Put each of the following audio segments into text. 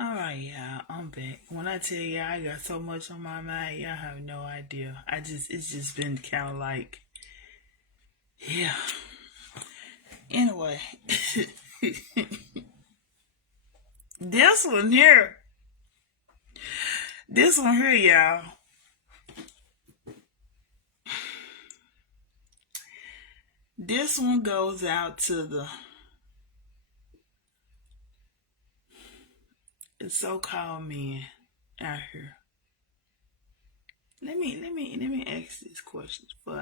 All right, y'all, I'm back. When I tell y'all I got so much on my mind, y'all have no idea. It's just been kind of like, yeah. Anyway, this one here, this one here, y'all, this one goes out to the so-called men out here. Let me ask these questions for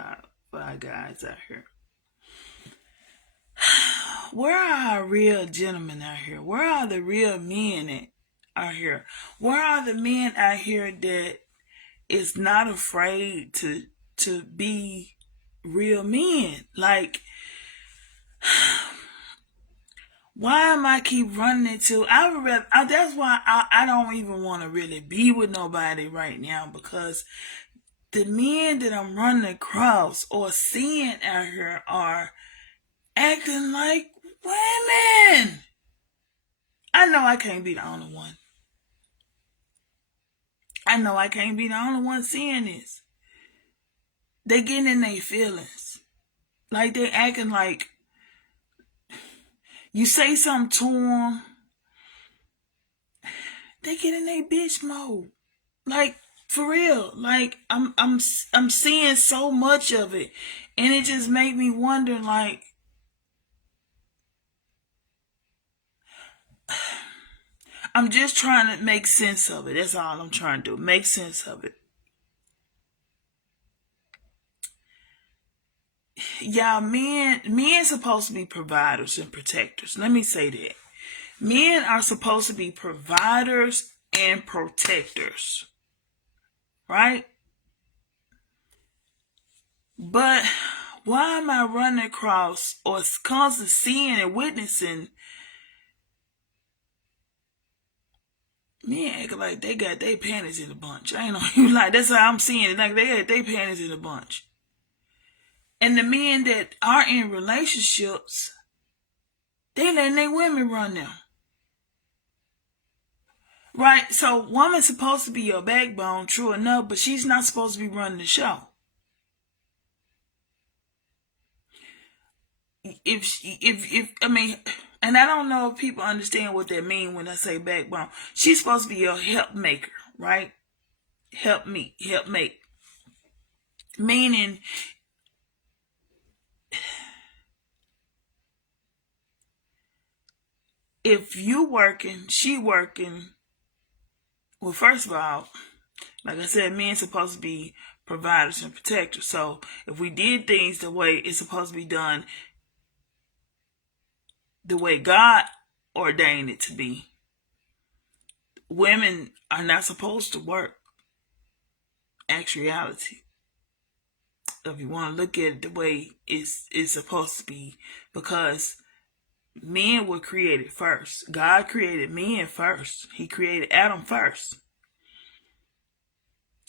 our guys out here. Where are our real gentlemen out here? Where are the real men out here? Where are the men out here that is not afraid to be real men? Like, why am I keep running into? That's why I don't even want to really be with nobody right now, because the men that I'm running across or seeing out here are acting like women. I know I can't be the only one. I know I can't be the only one seeing this. They getting in their feelings. Like, they acting like you say something to them, they get in their bitch mode. Like, for real. Like, I'm seeing so much of it, and it just made me wonder. Like, I'm just trying to make sense of it. That's all I'm trying to do. Make sense of it. Y'all, men supposed to be providers and protectors. Let me say that. Men are supposed to be providers and protectors, right? But why am I running across or constantly seeing and witnessing men acting like they got their panties in a bunch? I ain't know you like that's how I'm seeing it. Like, they got their panties in a bunch. And the men that are in relationships, they letting their women run them. Right? So woman's supposed to be your backbone, true enough, but she's not supposed to be running the show. If I mean, and I don't know if people understand what that means when I say backbone. She's supposed to be your help maker, right? Help me, help make. Meaning, if you working, she working. Well, first of all, like I said, men supposed to be providers and protectors. So if we did things the way it's supposed to be done, the way God ordained it to be, women are not supposed to work. Actuality, if you want to look at it the way it's supposed to be, because men were created first. God created men first. He created Adam first.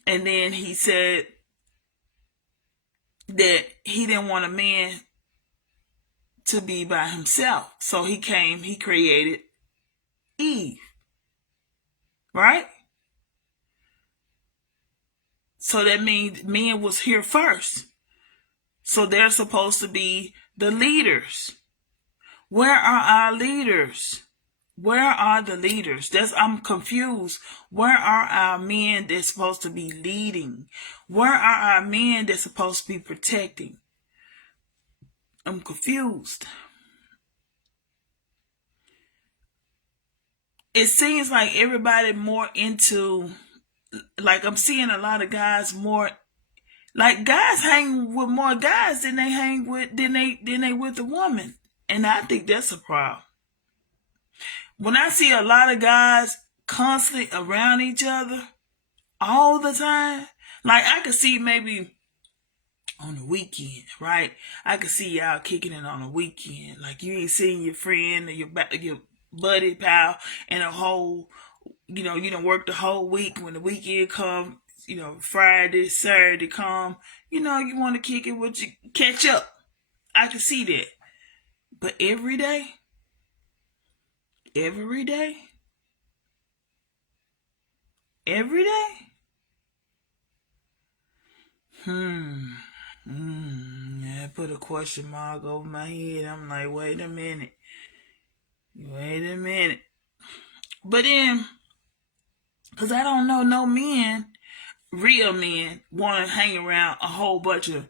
And then he said that he didn't want a man to be by himself. So he created Eve. Right? So that means men was here first. So they're supposed to be the leaders. Where are our leaders? Where are the leaders? I'm confused. Where are our men that's supposed to be leading? Where are our men that's supposed to be protecting? I'm confused. It seems like everybody more into, like, I'm seeing a lot of guys more, like, guys hang with more guys than they hang with than they with a woman. And I think that's a problem. When I see a lot of guys constantly around each other all the time, like, I could see maybe on the weekend, right? I could see y'all kicking it on the weekend. Like, you ain't seeing your friend or your buddy pal in a whole, you don't work the whole week. When the weekend come, Friday, Saturday come, you want to kick it with you, catch up. I can see that. But every day, Every day? Yeah, put a question mark over my head. I'm like, wait a minute. But then, because I don't know no men, real men, want to hang around a whole bunch of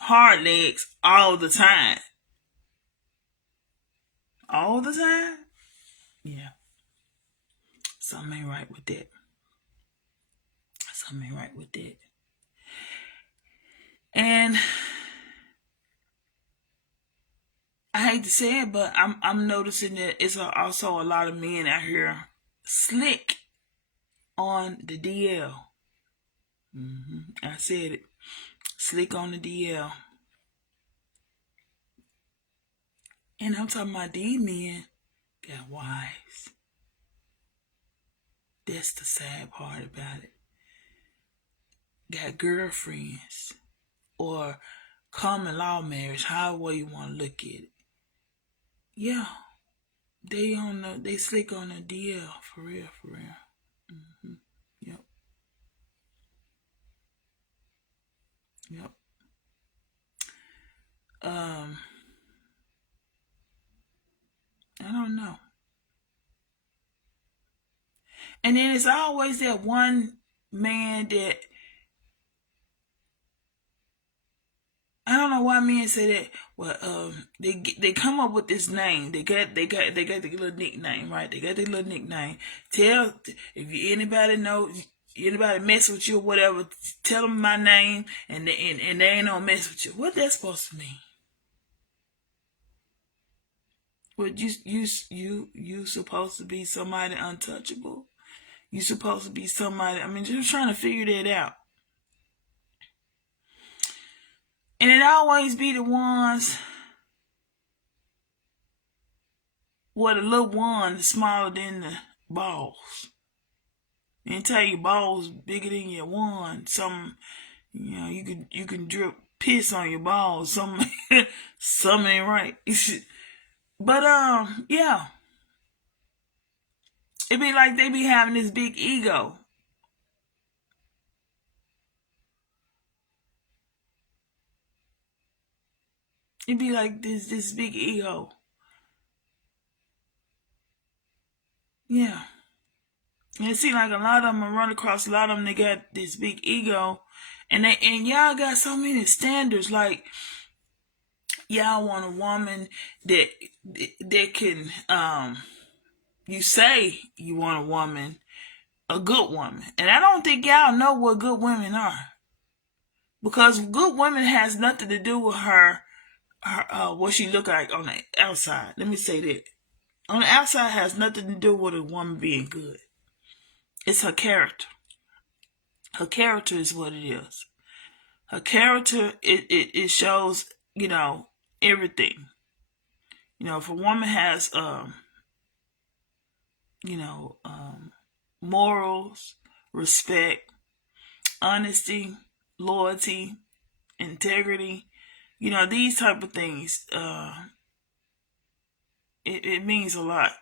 hard legs all the time. All the time? Yeah. Something ain't right with that. Something ain't right with that. And I hate to say it, but I'm noticing that it's also a lot of men out here slick on the DL. I said it. Slick on the DL. And I'm talking about these men got wives. That's the sad part about it. Got girlfriends or common law marriage, however you want to look at it. Yeah, they slick on the DL for real. Yep. I don't know. And then it's always that one man that I don't know why men say that. Well, they come up with this name. They got the little nickname, right? They got their little nickname. Tell if anybody mess with you or whatever, tell them my name, and they ain't no mess with you. What that supposed to mean? What you supposed to be somebody untouchable? You supposed to be somebody. I mean, just trying to figure that out. And it always be the ones where the little one is smaller than the balls. And tell your balls bigger than your one. You can drip piss on your balls. Some ain't right. But yeah. It be like they be having this big ego. It be like this big ego. Yeah. And it seems like a lot of them, I run across a lot of them, they got this big ego. And y'all got so many standards. Like, y'all want a woman that can, you say you want a woman, a good woman. And I don't think y'all know what good women are. Because good women has nothing to do with her what she look like on the outside. Let me say that. On the outside has nothing to do with a woman being good. It's her character. Her character is what it is. Her character, it shows, everything. If a woman has, morals, respect, honesty, loyalty, integrity, these type of things, it means a lot.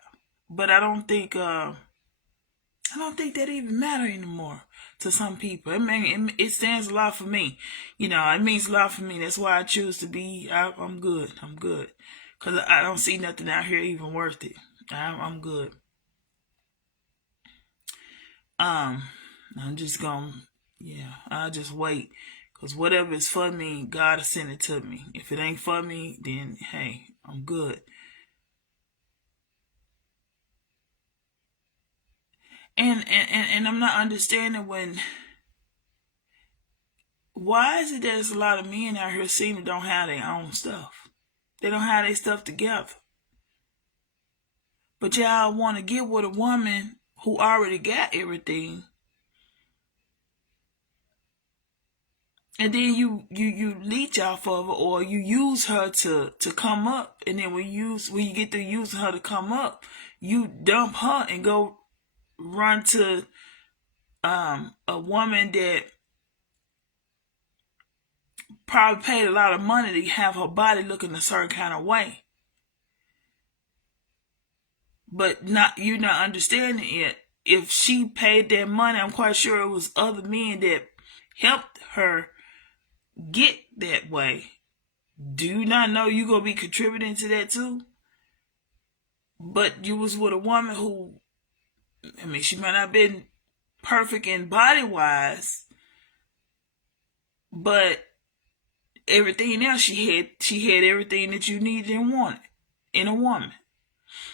But I don't think that even matter anymore to some people. It stands a lot for me. It means a lot for me. That's why I choose to be. I'm good. Because I don't see nothing out here even worth it. I'm good. I'm just I'll just wait. Because whatever is for me, God will send it to me. If it ain't for me, then hey, I'm good. And I'm not understanding why is it that there's a lot of men out here seem to don't have their own stuff? They don't have their stuff together. But y'all want to get with a woman who already got everything. And then you leech off of her, or you use her to come up. And then when you get to using her to come up, you dump her and go run to a woman that probably paid a lot of money to have her body looking a certain kind of way. But you're not understanding it. if she paid that money, I'm quite sure it was other men that helped her get that way. Do you not know you gonna be contributing to that too? But you was with a woman who, I mean, she might not have been perfect in body wise, but everything else she had everything that you needed and wanted in a woman.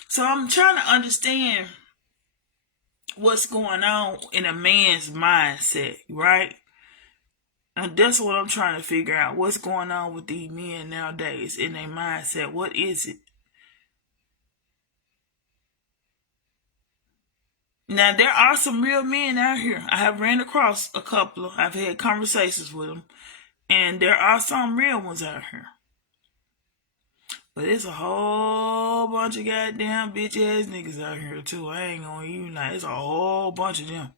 So I'm trying to understand what's going on in a man's mindset, right? And that's what I'm trying to figure out. What's going on with these men nowadays in their mindset? What is it? Now, there are some real men out here. I have ran across a couple. I've had conversations with them. And there are some real ones out here. But it's a whole bunch of goddamn bitch ass niggas out here too. I ain't gonna even lie. It's a whole bunch of them.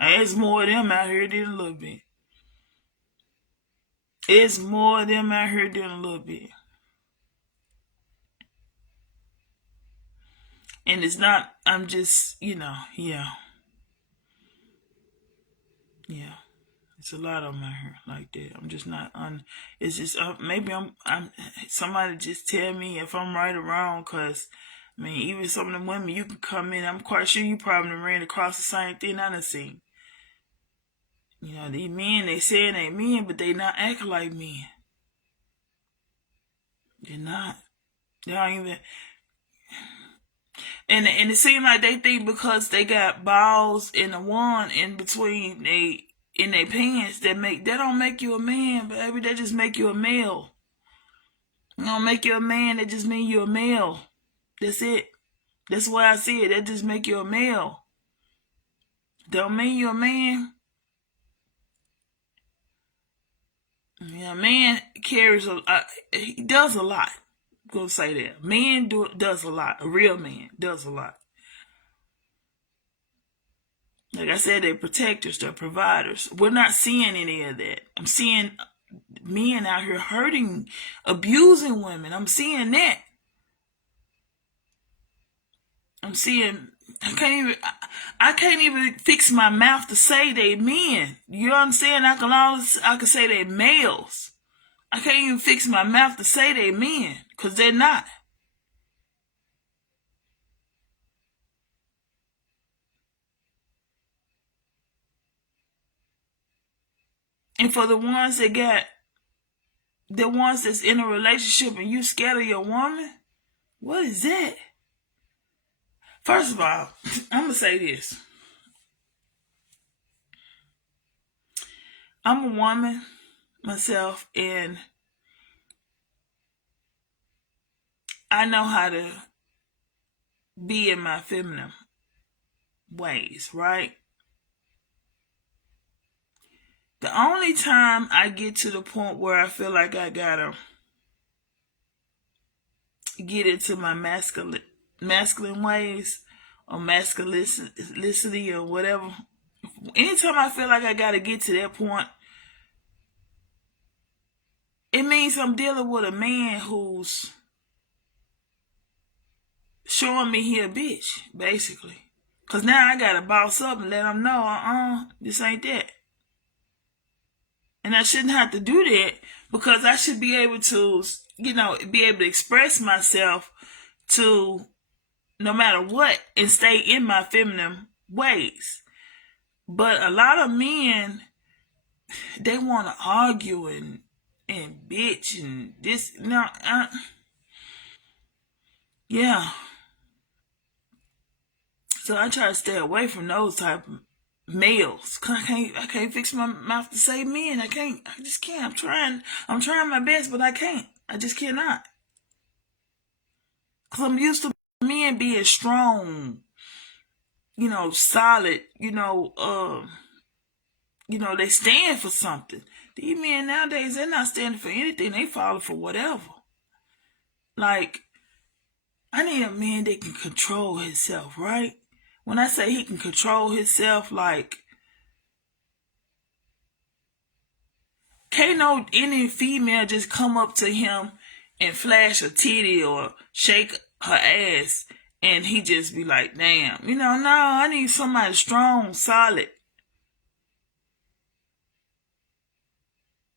It's more of them out here than a little bit. It's more of them out here than a little bit. And it's not, I'm just, yeah. Yeah. It's a lot of them out here like that. I'm just not it's just, maybe somebody just tell me if I'm right or wrong, because, I mean, even some of the women, you can come in, I'm quite sure you probably ran across the same thing I done seen. These men, they saying they men, but they not acting like men. They're not. They don't even, and it seems like they think because they got balls and a wand in between in their pants that don't make you a man, baby. That just make you a male. It don't make you a man. That just mean you a male. That's it. That's why I see it. That just make you a male. Don't mean you a man. Yeah, a man carries he does a lot. I'm gonna say that. Man does a lot. A real man does a lot. Like I said, they're protectors, they're providers. We're not seeing any of that. I'm seeing men out here hurting, abusing women. I'm seeing that. I'm seeing. I can't even fix my mouth to say they men. You know what I'm saying? I can say they males. I can't even fix my mouth to say they men, because they're not. And for the ones that's in a relationship and you scared of your woman, what is that? First of all, I'm gonna say this. I'm a woman myself, and I know how to be in my feminine ways, right? The only time I get to the point where I feel like I gotta get into my masculine ways or masculinity or whatever, anytime I feel like I gotta get to that point, it means I'm dealing with a man who's showing me he a bitch, basically. Cause now I gotta boss up and let him know, this ain't that. And I shouldn't have to do that, because I should be able to, be able to express myself to no matter what and stay in my feminine ways. But a lot of men, they want to argue and bitch and this. No, yeah. So I try to stay away from those type of males. Cause I can't fix my mouth to say men. I just can't. I'm trying my best, but I can't. I just cannot. Cause I'm used to men being strong, solid, they stand for something. These men nowadays, they're not standing for anything. They falling for whatever. Like, I need a man that can control himself, right? When I say he can control himself, like, can't no any female just come up to him and flash a titty or shake her ass And he just be like, damn, no, I need somebody strong, solid.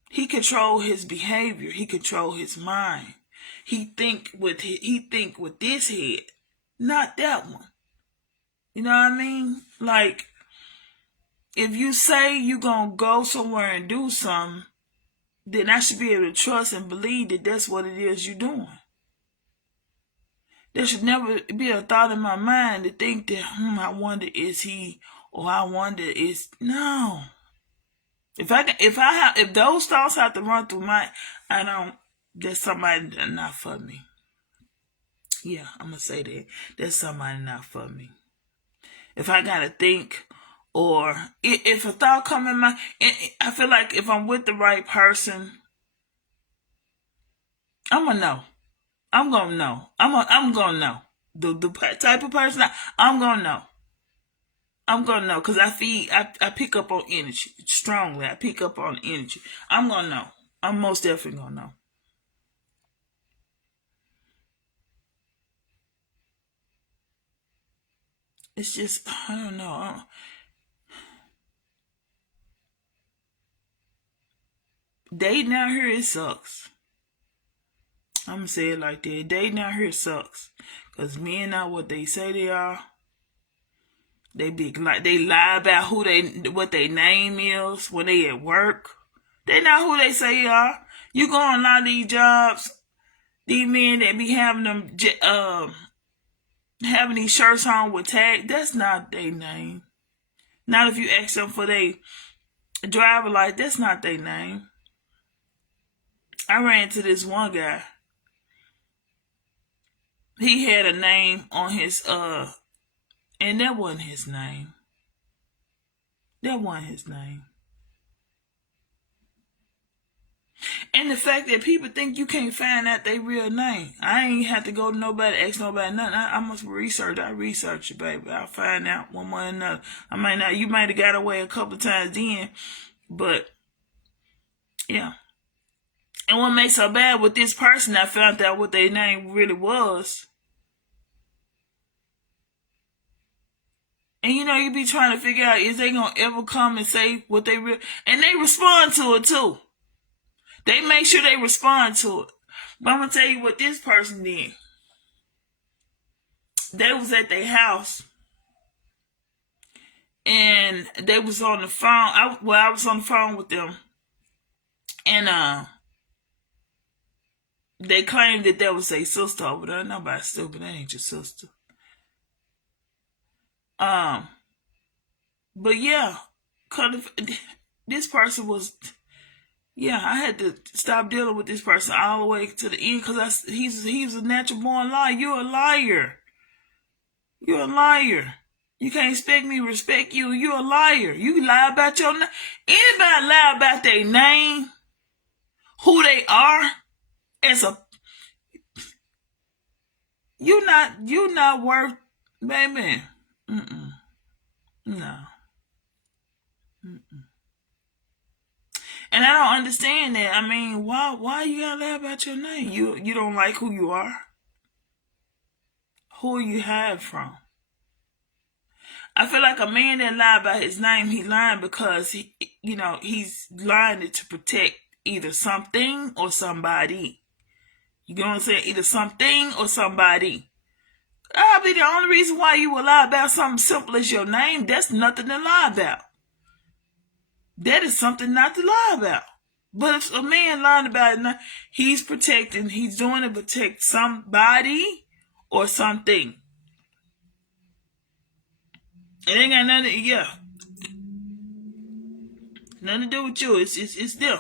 He control his behavior. He control his mind. He think with this head, not that one. You know what I mean? Like, if you say you gonna go somewhere and do something, then I should be able to trust and believe that that's what it is you're doing. There should never be a thought in my mind to think that, I wonder is he, or I wonder is, no. If those thoughts have to run through that's somebody not for me. Yeah, I'm gonna say that. That's somebody not for me. If I gotta think, or if a thought come in my, I feel like if I'm with the right person, I'm gonna know. I'm gonna know. I'm gonna know. The type of person I'm gonna know. I'm gonna know because I pick up on energy strongly. I pick up on energy. I'm gonna know. I'm most definitely gonna know. It's just, I don't know. Dating out here, it sucks. I'm gonna say it like that. Dating out here sucks. Cause men are what they say they are. They lie about what their name is when they at work. They not who they say they are. You go on a lot of these jobs, these men that be having these shirts on with tag, that's not their name. Not if you ask them for their driver license, that's not their name. I ran into this one guy. He had a name on his and that wasn't his name. That wasn't his name. And the fact that people think you can't find out their real name. I ain't have to go to nobody, ask nobody nothing. I must research. I research it, baby. I'll find out one way or another. I might not. You might have got away a couple times then, but yeah. And what makes so bad with this person, I found out what their name really was. And you be trying to figure out, is they gonna ever come and say what they real, and they respond to it too. They make sure they respond to it. But I'm gonna tell you what this person did. They was at their house, and they was on the phone. I was on the phone with them, and they claimed that there was a sister over there. Nobody's stupid. That ain't your sister. But yeah, this person was. Yeah, I had to stop dealing with this person all the way to the end because he's a natural born liar. You're a liar. You're a liar. You can't expect me to respect you. You're a liar. You lie about your name. Anybody lie about their name, who they are, as a you're not worth, baby. No. And I don't understand that. I mean, why you gotta lie about your name? You don't like who you are? Who you hide from? I feel like a man that lie about his name, he lying because he's lying to protect either something or somebody. You know what I'm saying? Either something or somebody. That'll be the only reason why you will lie about something simple as your name. That's nothing to lie about. That is something not to lie about. But if a man lying about it, he's protecting, he's doing it to protect somebody or something. It ain't got nothing, nothing to do with you. It's them.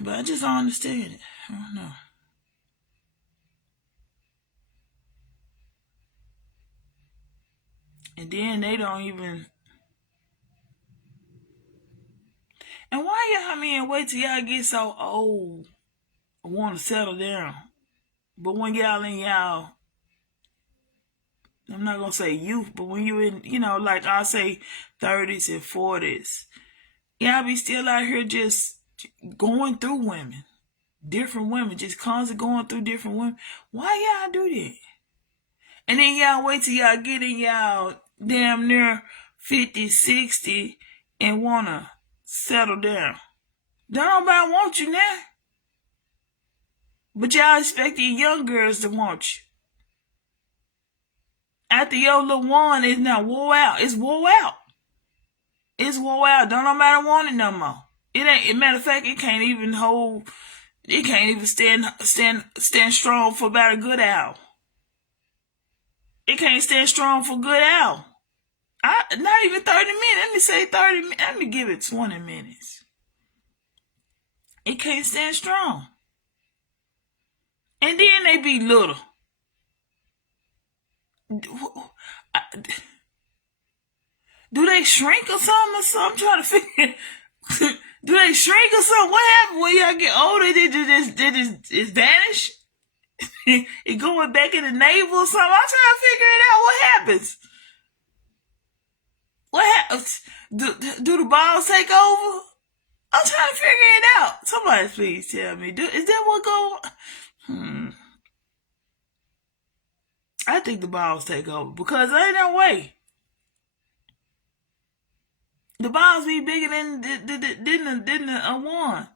But I just don't understand it. I don't know. And then they don't even. And why y'all wait till y'all get so old, want to settle down? But when y'all in y'all, I'm not gonna say youth, but when you in, like I'll say 30s and 40s, y'all be still out here just going through women, different women, just constantly going through different women. Why y'all do that? And then y'all wait till y'all get in y'all damn near 50, 60 and wanna settle down. Don't nobody want you now. But y'all expecting young girls to want you. After your little one is now wore out. It's wore out. It's wore out. Don't nobody want it no more. It ain't. Matter of fact, it can't even hold. It can't even stand strong for about a good hour. It can't stand strong for a good hour. Not even 30 minutes. Let me say 30 minutes. Let me give it 20 minutes. It can't stand strong. And then they be little. Do they shrink or something? I'm trying to figure. Do they shrink or something? What happened when y'all get older? They just vanish? It going back in the navel or something? I'm trying to figure it out. What happens? What happens? Do the balls take over? I'm trying to figure it out. Somebody please tell me. Is that what going? I think the balls take over because there ain't no way. The balls be bigger than the one.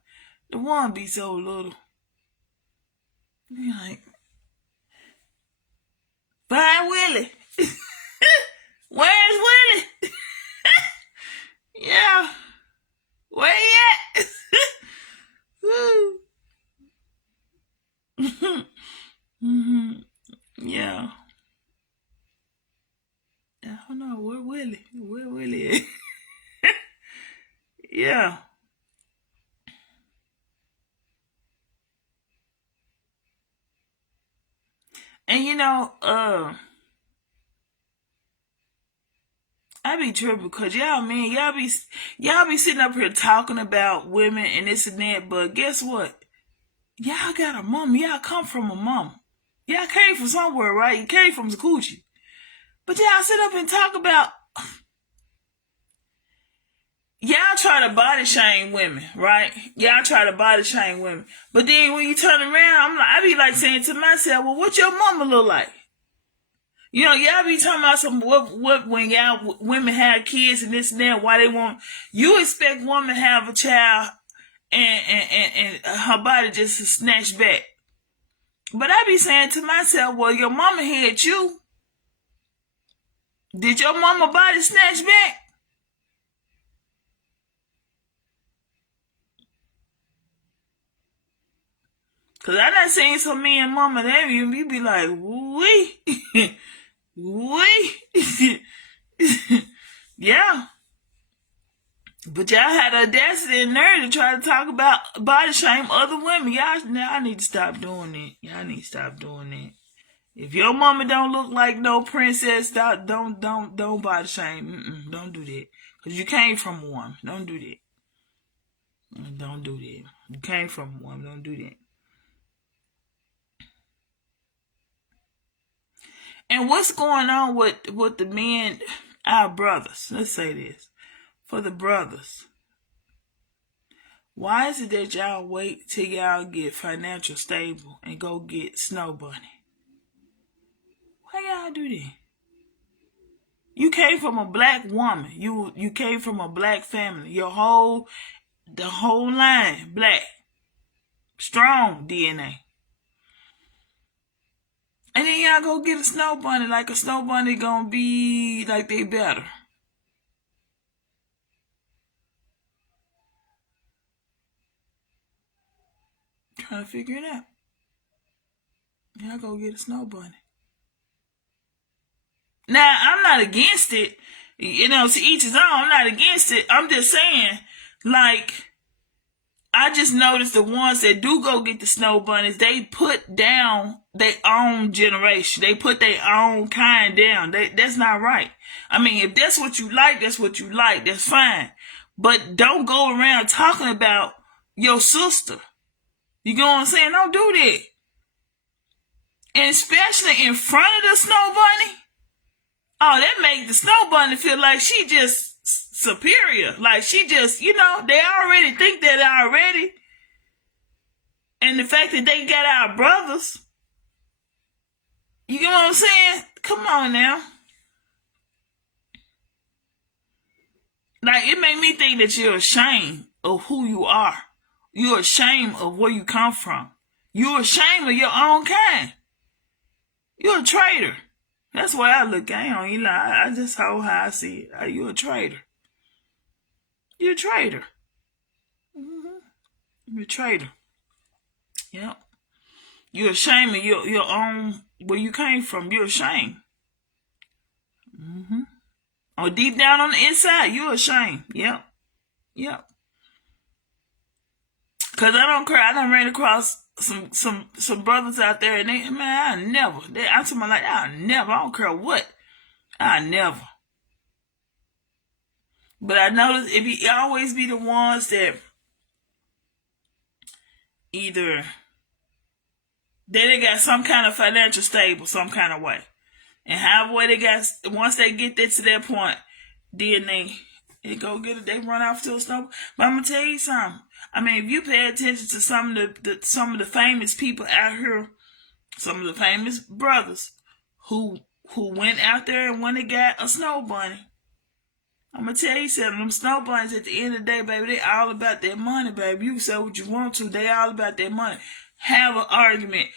The one be so little. You're like, Brian Willie. Where's Willie? Yeah. Where he at? Yeah. I don't know. Where Willie? Where Willie is? Yeah. And I be tripping because y'all be sitting up here talking about women and this and that, but guess what? Y'all got a mom. Y'all come from a mom. Y'all came from somewhere, right? You came from the coochie. But y'all sit up and talk about y'all try to body shame women, right? Y'all try to body shame women. But then when you turn around, I be like saying to myself, well, what your mama look like? Y'all be talking about some what when y'all women have kids and this and that, why they want you expect women to have a child and her body just to snatch back. But I be saying to myself, well, your mama had you. Did your mama body snatch back? Cause I done seen some me and mama that you be like, wee, wee, yeah. But y'all had the audacity and nerve to try to talk about body shame other women. Y'all need to stop doing that. Y'all need to stop doing that. If your mama don't look like no princess, don't body shame. Don't do that. Cause you came from a woman. Don't do that. Don't do that. You came from a woman. Don't do that. And what's going on with the men, our brothers? Let's say this. For the brothers. Why is it that y'all wait till y'all get financial stable and go get Snow Bunny? Why y'all do that? You came from a black woman. You came from a black family. The whole line, black. Strong DNA. And then y'all go get a Snow Bunny, like a Snow Bunny gonna be like they better. Trying to figure it out. Y'all go get a Snow Bunny. Now, I'm not against it. To each his own. I'm not against it. I'm just saying, like, I just noticed the ones that do go get the Snow Bunnies, they put down their own generation. They put their own kind down. That's not right. I mean, if that's what you like, that's what you like. That's fine. But don't go around talking about your sister. You know what I'm saying? Don't do that. And especially in front of the Snow Bunny. Oh, that make the Snow Bunny feel like she just superior. Like she just, they already think that already. And the fact that they got our brothers, you know what I'm saying? Come on now. Like, it made me think that you're ashamed of who you are. You're ashamed of where you come from. You're ashamed of your own kind. You're a traitor. That's why I look at you. You know, I just how I see it. You're a traitor. You're a traitor. You're a traitor. Yep. You're ashamed of your own where you came from. You're ashamed. Or deep down on the inside, you're ashamed. Yep. Yep. Cause I don't care. I done ran across some brothers out there, and I never. I'm talking like I never. I don't care what. I never. But I notice it always be the ones that either they got some kind of financial stable, some kind of way, and however way they got. Once they get that to that point, then they go get it. They run off to a snow. But I'm gonna tell you something. I mean, if you pay attention to some of the famous people out here, some of the famous brothers who went out there and when they got a snow bunny. I'm gonna tell you something. Them snow bunnies at the end of the day, baby, they all about their money, baby. You can say what you want to. They all about their money. Have an argument.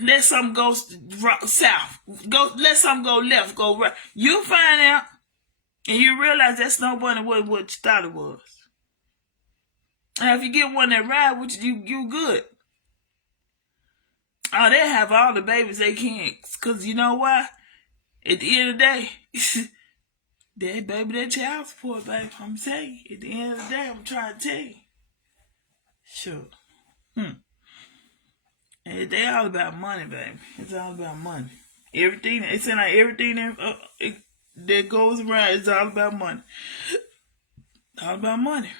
Let something go south. Let something go left. Go right. You'll find out, and you realize that snow bunny was what you thought it was. And if you get one that ride with you good. Oh, they have all the babies they can. Because you know why? At the end of the day, that child support, baby. I'm telling you. At the end of the day, I'm trying to tell you. Sure. And they all about money, baby. It's all about money. Everything, it's like everything that goes around, it's all about money. All about money.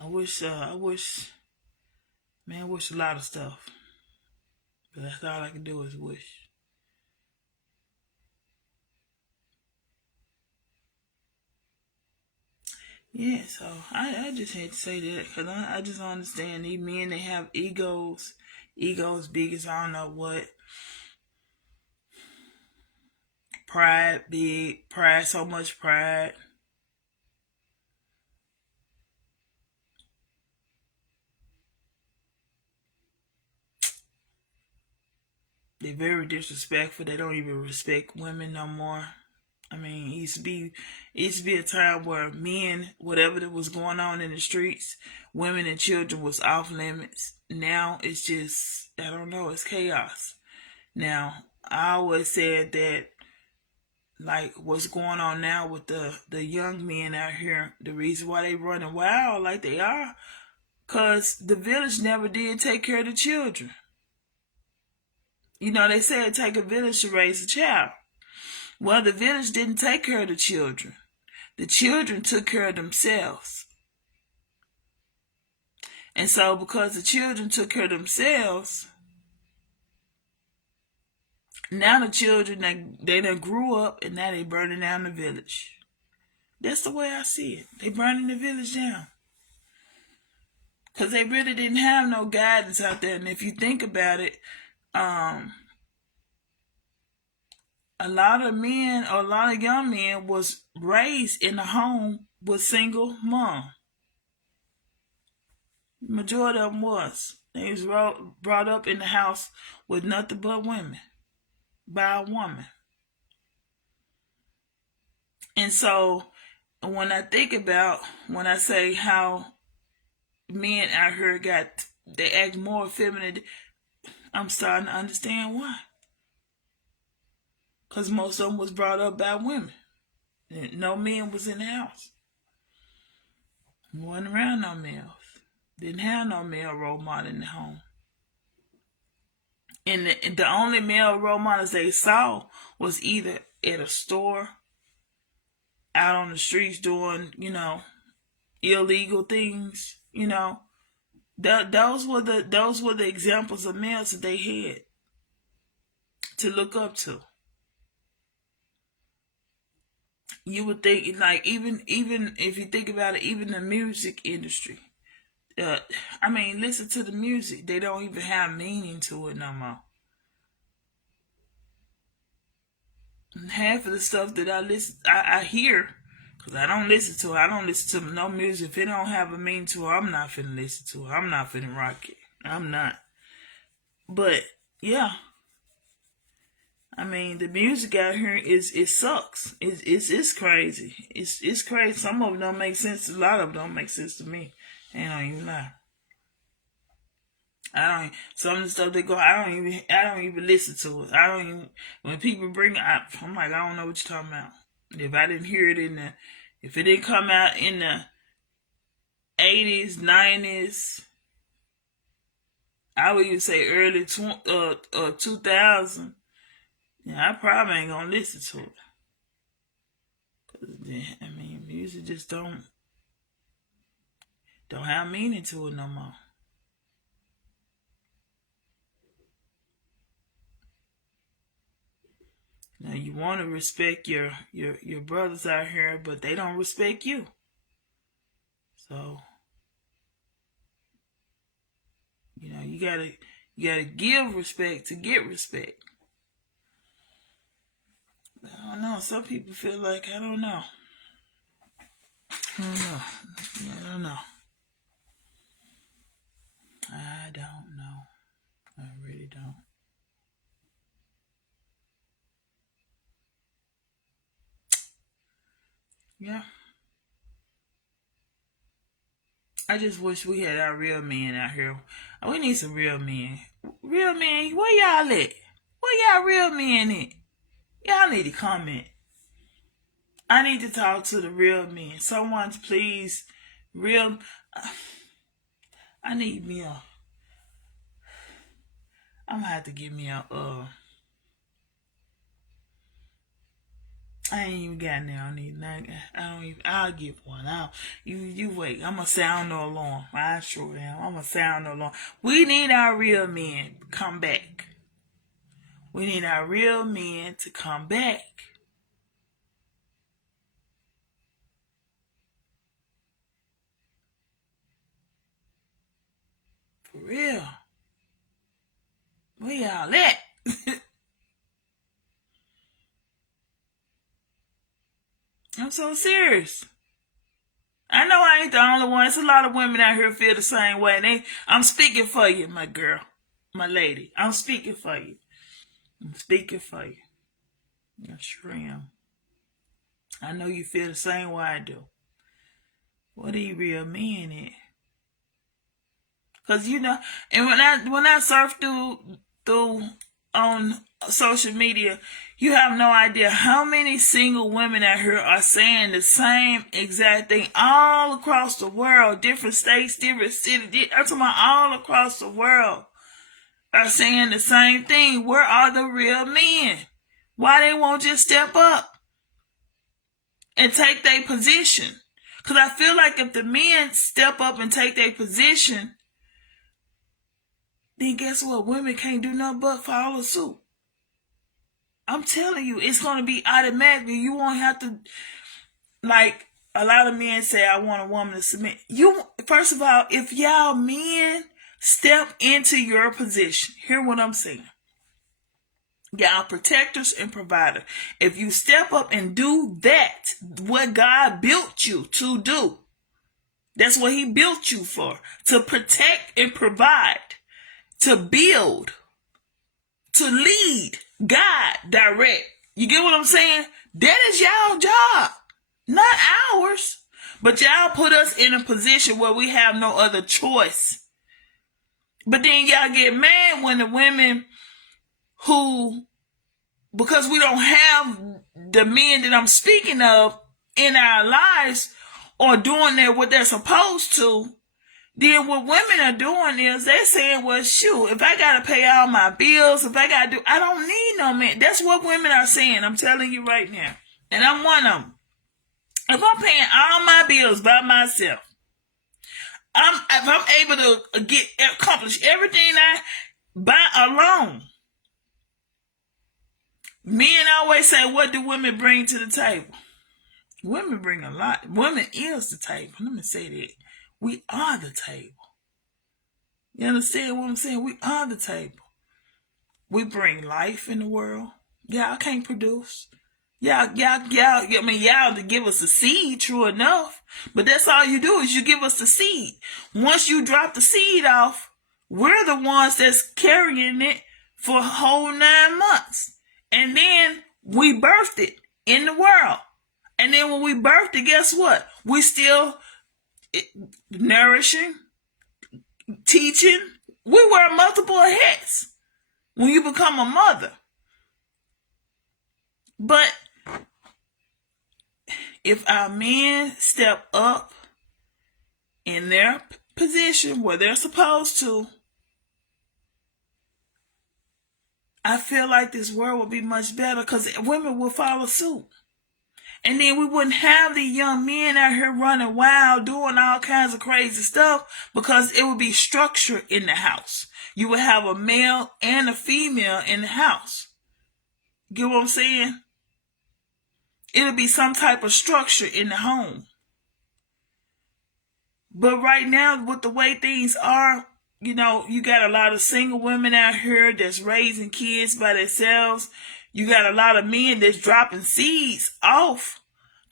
I wish a lot of stuff. But that's all I can do is wish. Yeah, so I just had to say that because I just don't understand these men. They have egos big as I don't know what. Pride big, pride, so much pride. They're very disrespectful. They don't even respect women no more. I mean, it used to be a time where men, whatever that was going on in the streets, women and children was off limits. Now it's just, I don't know, it's chaos. Now, I always said that, like, what's going on now with the young men out here, the reason why they running wild like they are, because the village never did take care of the children. You know, they say it take a village to raise a child. Well, the village didn't take care of the children. The children took care of themselves. And so because the children took care of themselves, now the children, they done grew up and now they burning down the village. That's the way I see it. They burning the village down. Because they really didn't have no guidance out there. And if you think about it, a lot of men or a lot of young men was raised in a home with single mom. Majority of them was. They was brought up in the house with nothing but women by a woman. And so when I think about, when I say how men out here they act more feminine, I'm starting to understand why. Because most of them was brought up by women. No men was in the house. Wasn't around no males. Didn't have no male role model in the home. And the only male role models they saw was either at a store, out on the streets doing, illegal things, Those were the examples of males that they had to look up to. You would think, like, even if you think about it, even the music industry, I mean, listen to the music. They don't even have meaning to it no more. And half of the stuff that I hear, because I don't listen to it. I don't listen to no music. If it don't have a meaning to it, I'm not finna listen to it. I'm not finna rock it. I'm not. But yeah, I mean, the music out here it sucks. It's crazy. It's crazy. Some of them don't make sense. A lot of them don't make sense to me. Ain't don't even lie. I don't. Some of the stuff they go. I don't even listen to it. I don't even. When people bring it up, I'm like, I don't know what you're talking about. If I didn't hear it if it didn't come out in the 80s, 90s, I would even say early 2000. Yeah, I probably ain't gonna listen to it. I mean, music just don't have meaning to it no more. Now you want to respect your brothers out here, but they don't respect you. So you gotta give respect to get respect. I don't know. Some people feel like I don't know. I don't know. I don't know. I don't know. I really don't. Yeah. I just wish we had our real men out here. We need some real men. Real men, where y'all at? Where y'all real men at? Y'all need to comment. I need to talk to the real men. Someone please, real. I need me a. I'm gonna have to give me a. I ain't even got now. I don't even. I'll get one. You wait. I'm gonna sound no alarm. I sure am. I'm gonna sound no alarm. We need our real men to come back. We need our real men to come back. For real. Where y'all at? I'm so serious. I know I ain't the only one. It's a lot of women out here feel the same way. I'm speaking for you, my girl, my lady. I'm speaking for you. I'm speaking for you. I sure am. I know you feel the same way I do. What are you real men at? Cause and when I surf through on social media, you have no idea how many single women out here are saying the same exact thing all across the world, different states, different cities. I'm talking about all across the world are saying the same thing. Where are the real men? Why they won't just step up and take their position? Because I feel like if the men step up and take their position, then guess what? Women can't do nothing but follow suit. I'm telling you, it's going to be automatically. You won't have to, like a lot of men say, I want a woman to submit. First of all, if y'all men step into your position, hear what I'm saying. Y'all protectors and providers. If you step up and do that, what God built you to do, that's what he built you for, to protect and provide, to build, to lead, guide, direct. You get what I'm saying? That is y'all job, not ours. But y'all put us in a position where we have no other choice. But then y'all get mad when the women who, because we don't have the men that I'm speaking of in our lives or doing what they're supposed to, then what women are doing is they're saying, well, shoot, if I got to pay all my bills, I don't need no man. That's what women are saying. I'm telling you right now. And I'm one of them. If I'm paying all my bills by myself, if I'm able to accomplish everything I by alone, men always say, what do women bring to the table? Women bring a lot. Women is the table. Let me say that. We are the table. You understand what I'm saying? We are the table. We bring life in the world. Y'all can't produce. I mean, y'all to give us a seed, true enough. But that's all you do is you give us the seed. Once you drop the seed off, we're the ones that's carrying it for a whole 9 months. And then we birthed it in the world. And then when we birthed it, guess what? We still nourishing, teaching. We wear multiple hats when you become a mother. But if our men step up in their position where they're supposed to, I feel like this world will be much better because women will follow suit. And then we wouldn't have the young men out here running wild, doing all kinds of crazy stuff because it would be structure in the house. You would have a male and a female in the house. Get what I'm saying? It'll be some type of structure in the home. But right now, with the way things are, you got a lot of single women out here that's raising kids by themselves. You got a lot of men that's dropping seeds off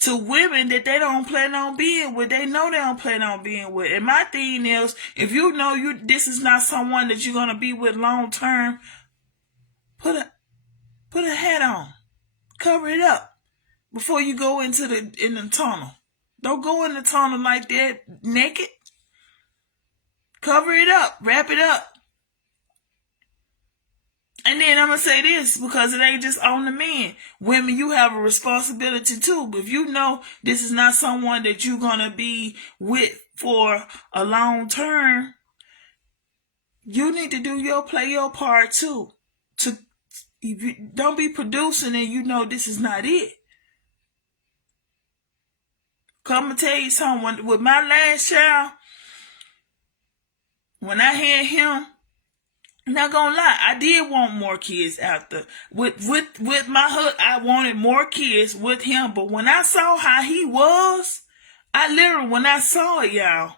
to women that they don't plan on being with. They know they don't plan on being with. And my thing is, if you know this is not someone that you're gonna be with long term, put a hat on, cover it up before you go in the tunnel. Don't go in the tunnel like that naked. Cover it up, wrap it up. And then I'm going to say this because it ain't just on the men. Women, you have a responsibility too. But if you know this is not someone that you're going to be with for a long term, you need to play your part too. Don't be producing and you know this is not it. Come and tell you something. With my last child, when I had him, I'm not gonna lie, I did want more kids after. With my husband, I wanted more kids with him. But when I saw how he was, when I saw it, y'all,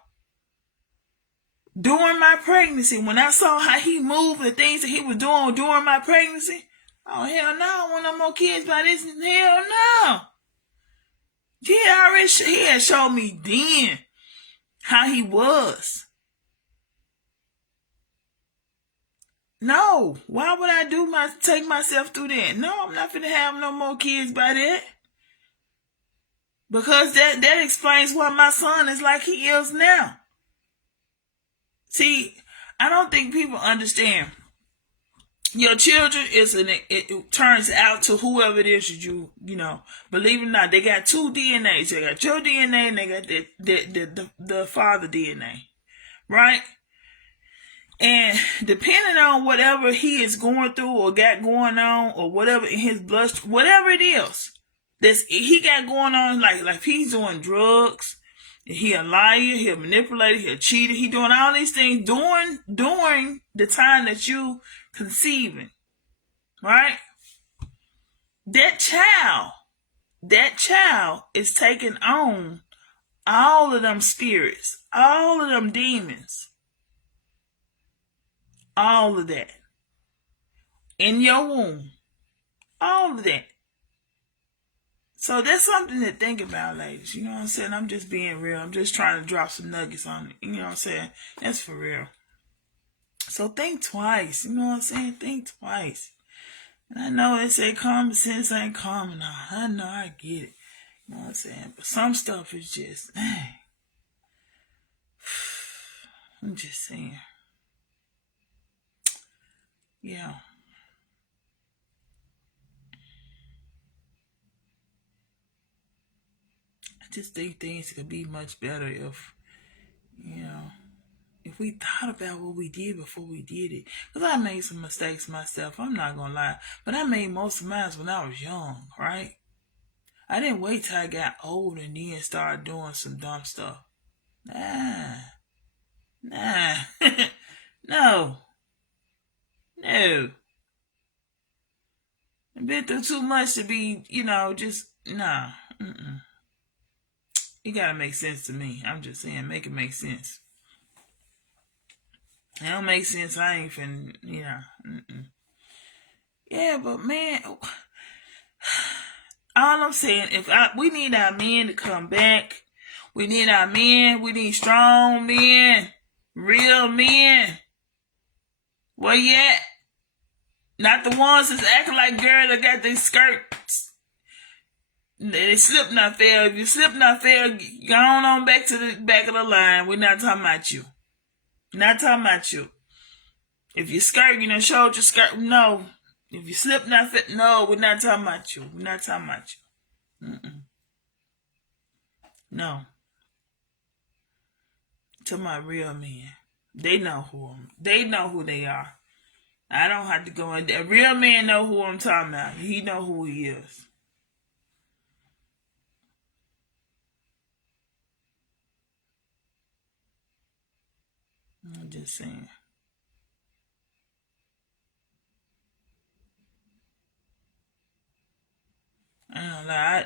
during my pregnancy, when I saw how he moved and things that he was doing during my pregnancy, oh, hell no, I don't want no more kids by this. Hell no. He had showed me then how he was. No, why would I take myself through that? No, I'm not finna have no more kids by that. Because that explains why my son is like he is now. See, I don't think people understand. Your children it turns out to whoever it is you believe it or not, they got two DNAs. They got your DNA and they got the father DNA. Right? And depending on whatever he is going through or got going on or whatever in his blood, whatever it is that he got going on, like if he's doing drugs, he a liar, he a manipulator, he a cheater, he doing all these things during the time that you conceiving, right? That child is taking on all of them spirits, all of them demons. All of that. In your womb. All of that. So that's something to think about, ladies. You know what I'm saying? I'm just being real. I'm just trying to drop some nuggets on it. You know what I'm saying? That's for real. So think twice. You know what I'm saying? Think twice. And I know they say common sense ain't common. I know, I get it. You know what I'm saying? But some stuff is just, I'm just saying. Yeah. I just think things could be much better if we thought about what we did before we did it. Because I made some mistakes myself. I'm not going to lie. But I made most of mine when I was young, right? I didn't wait till I got old and then started doing some dumb stuff. Nah. No. I've been through too much to be, just, nah. It gotta make sense to me. I'm just saying, make it make sense. It don't make sense. I ain't finna, Mm-mm. Yeah, but man, all I'm saying, we need our men to come back. We need our men. We need strong men, real men. Where you at? Not the ones that's acting like girls that got their skirts. They slip not fail. If you slip not fail, go on back to the back of the line. We're not talking about you. Not talking about you. If you skirt, showed your skirt. No. If you slip not fit, no, we're not talking about you. We're not talking about you. Mm-mm. No. To my real men. They know who they are. I don't have to go in there. A real man know who I'm talking about. He know who he is. I'm just saying. I don't know.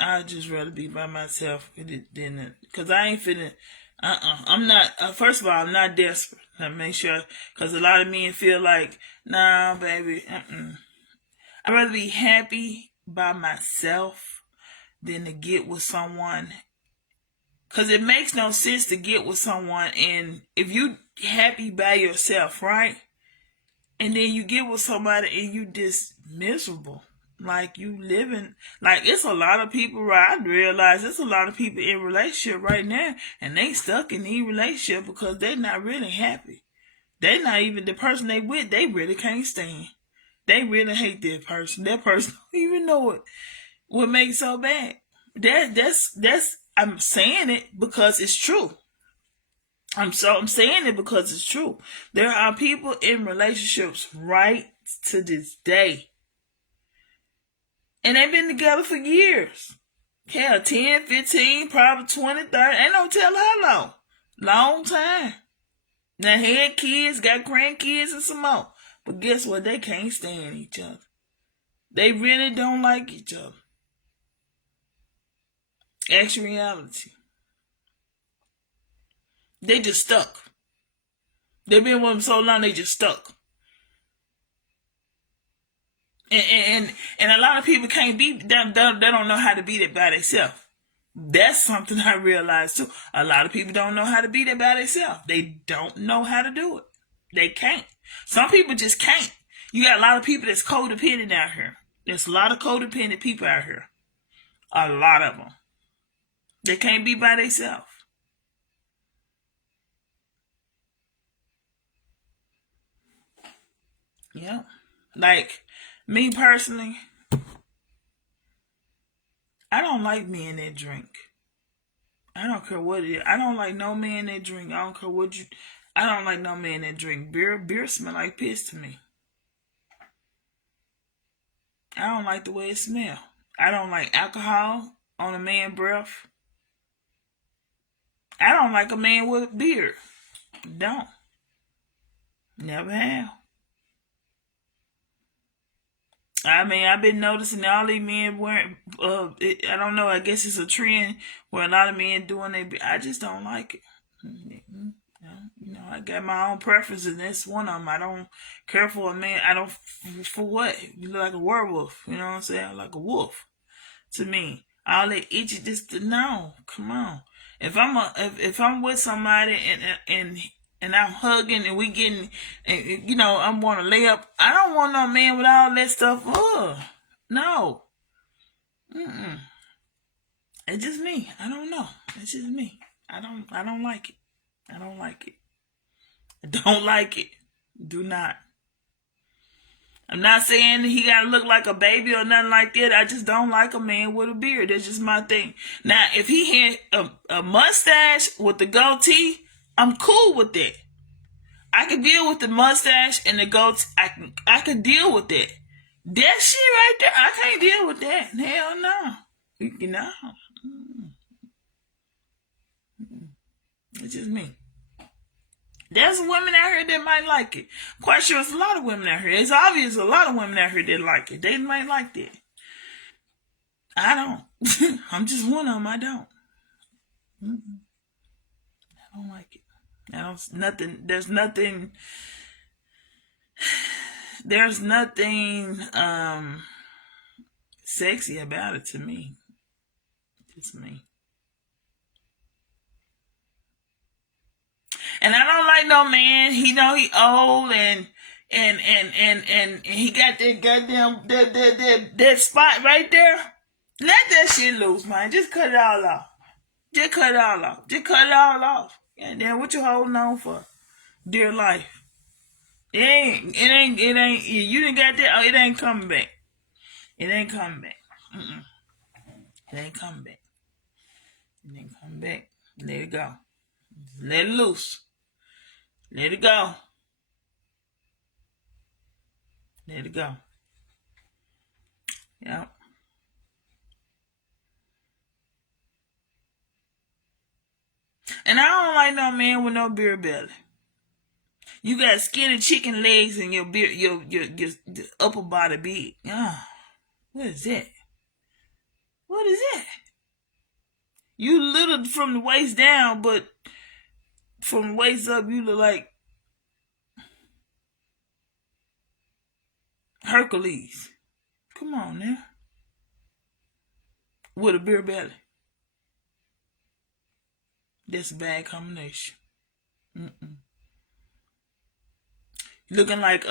I just rather be by myself than because I ain't finna. I'm not. First of all, I'm not desperate. I make sure because a lot of men feel like, nah, baby. I'd rather be happy by myself than to get with someone. Because it makes no sense to get with someone and if you happy by yourself, right? And then you get with somebody and you just miserable. Like you living like it's a lot of people right I realize there's a lot of people in relationship right now and they stuck in the relationship because they're not really happy. They're not even the person they with, they really can't stand. They really hate that person. That person don't even know it. What makes so bad. That's I'm saying it because it's true. I'm saying it because it's true. There are people in relationships right to this day. And they've been together for years. Hell, 10, 15, probably 20, 30. Ain't no tell how long. Long time. Now had kids, got grandkids and some more. But guess what? They can't stand each other. They really don't like each other. That's reality. They just stuck. They've been with them so long, they just stuck. And a lot of people can't be, they don't know how to be that by themselves. That's something I realized too. A lot of people don't know how to be that by themselves. They don't know how to do it. They can't. Some people just can't. You got a lot of people that's codependent out here. There's a lot of codependent people out here. A lot of them. They can't be by themselves. Yeah. Like, me personally, I don't like men that drink. I don't care what it is. I don't like no man that drink. I don't care what you. I don't like no man that drink beer. Beer smell like piss to me. I don't like the way it smell. I don't like alcohol on a man breath. I don't like a man with a beard. Don't. Never have. I mean, I've been noticing all these men wearing. I don't know. I guess it's a trend where a lot of men doing they. I just don't like it. Mm-hmm. I got my own preferences, and that's one of them. I don't care for a man. I don't for what you look like a werewolf. You know what I'm saying? Like a wolf to me. All that itchy, just no. Come on. If I'm with somebody and I'm hugging and we getting and I'm want to lay up. I don't want no man with all that stuff. Ugh. No. Mm-mm. It's just me. I don't know. It's just me. I don't like it. I don't like it. I don't like it. Do not. I'm not saying he gotta look like a baby or nothing like that. I just don't like a man with a beard. That's just my thing. Now, if he had a mustache with the goatee, I'm cool with that. I can deal with the mustache and the goatee. I can deal with that. That shit right there, I can't deal with that. Hell no. No. It's just me. There's women out here that might like it. Quite sure it's a lot of women out here. It's obvious a lot of women out here that like it. They might like that. I don't. I'm just one of them. I don't. I don't like it. Nothing. There's nothing sexy about it to me. Just me. And I don't like no man. He know he old and he got that goddamn that spot right there. Let that shit loose, man. Just cut it all off. Just cut it all off. Just cut it all off. And then what you holding on for? Dear life. It ain't, you didn't got that, oh, it ain't coming back. It ain't coming back. Mm-mm. It ain't coming back. It ain't coming back. Let it go. Let it loose. Let it go. Let it go. Yep. And I don't like no man with no beer belly. You got skinny chicken legs and your beard, your upper body big. Ah, what is that? What is that? You little from the waist down, but from the waist up, you look like Hercules. Come on now, with a beer belly. That's a bad combination. Mm-mm. Looking like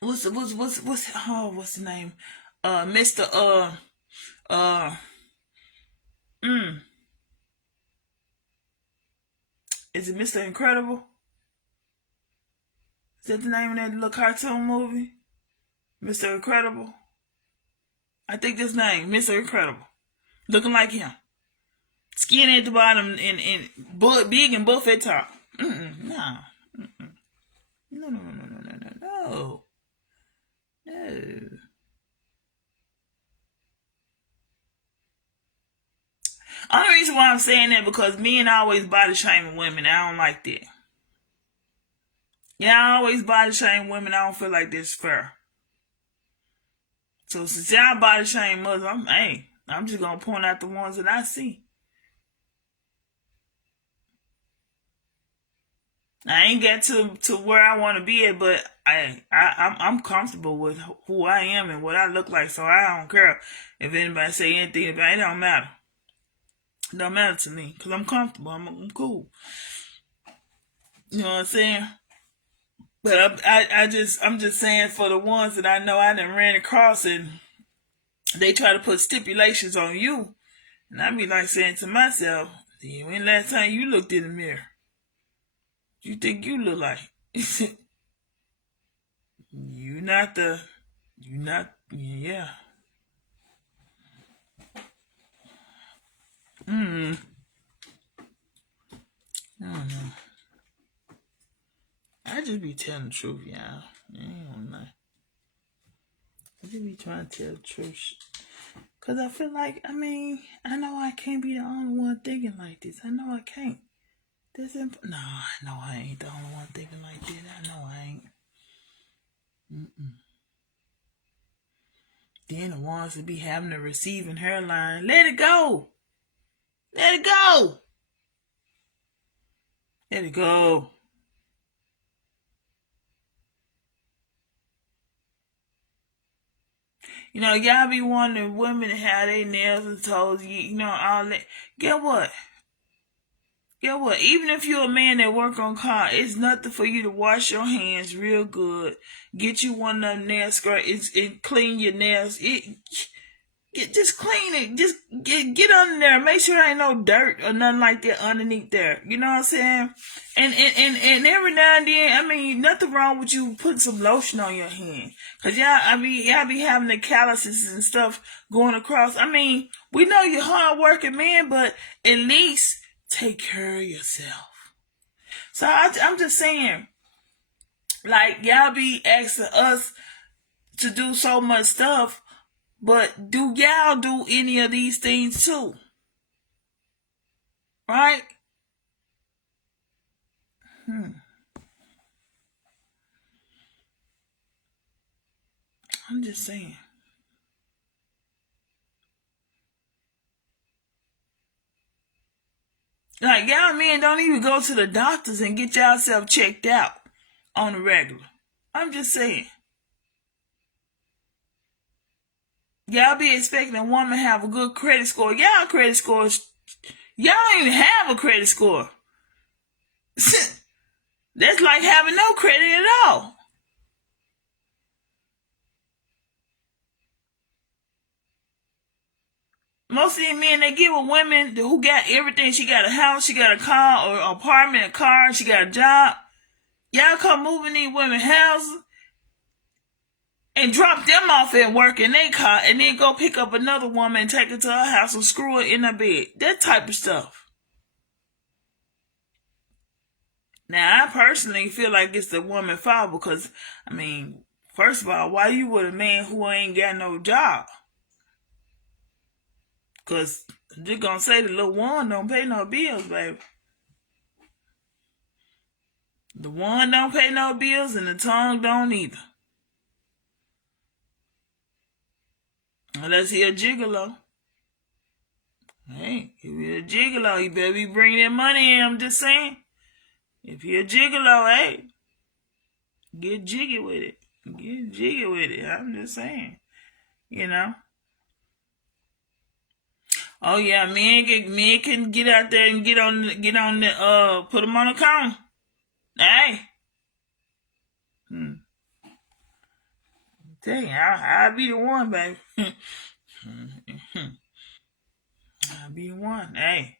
what's the name? Mr. Uh mm, is it Mr. Incredible? Is that the name of that little cartoon movie? Mr. Incredible? I think this name, Mr. Incredible. Looking like him. Skinny at the bottom and big and buff at top. Mm-mm, no. Mm-mm. No. No. Only reason why I'm saying that because men always body shaming women. I don't like that. Yeah, I always body shame women. I don't feel like this fair. So since y'all body shame us, I'm just gonna point out the ones that I see. I ain't got to where I want to be at, but I'm comfortable with who I am and what I look like. So I don't care if anybody say anything about it. It don't matter. It don't matter to me because I'm comfortable. I'm cool. You know what I'm saying? But I'm just saying for the ones that I know I done ran across and they try to put stipulations on you, and I be like saying to myself, when last time you looked in the mirror, you think you look like? you not the, you not, yeah. Mm. I don't know. I just be telling the truth, y'all. I don't know. I just be trying to tell the truth. Cause I feel like, I know I can't be the only one thinking like this. I know I can't. No, I know I ain't the only one thinking like this. I know I ain't. Mm-mm. Then the ones that be having a receiving hairline, let it go. Let it go. Let it go. Y'all be wanting women to have their nails and toes, all that. Get what? Get what? Even if you're a man that work on car, it's nothing for you to wash your hands real good. Get you one of them nail scrubs and clean your nails. Just clean it. Just get under there. Make sure there ain't no dirt or nothing like that underneath there. You know what I'm saying? And every now and then, nothing wrong with you putting some lotion on your hand. Cause y'all be having the calluses and stuff going across. We know you're hardworking man, but at least take care of yourself. So I'm just saying, like, y'all be asking us to do so much stuff, but do y'all do any of these things too? Right? I'm just saying. Like, y'all men don't even go to the doctors and get yourself checked out on the regular. I'm just saying. Y'all be expecting a woman to have a good credit score. Y'all credit scores, y'all don't even have a credit score. That's like having no credit at all. Most of these men, they get with women who got everything. She got a house, she got a car or an apartment, a car, she got a job. Y'all come moving these women houses and drop them off at work in their car and then go pick up another woman and take her to her house and screw her in her bed. That type of stuff. Now, I personally feel like it's the woman's fault because, I mean, first of all, why you with a man who ain't got no job? Because they're going to say the little one don't pay no bills, baby. The one don't pay no bills and the tongue don't either. Unless he a gigolo. Hey, if he a gigolo, he better be bringing that money in, I'm just saying. If he a gigolo, hey, get jiggy with it. Get jiggy with it. I'm just saying. You know? Oh yeah, men can get out there and get on the put them on the counter. Hey. Tell you, I'll be the one, baby. I'll be the one. Hey.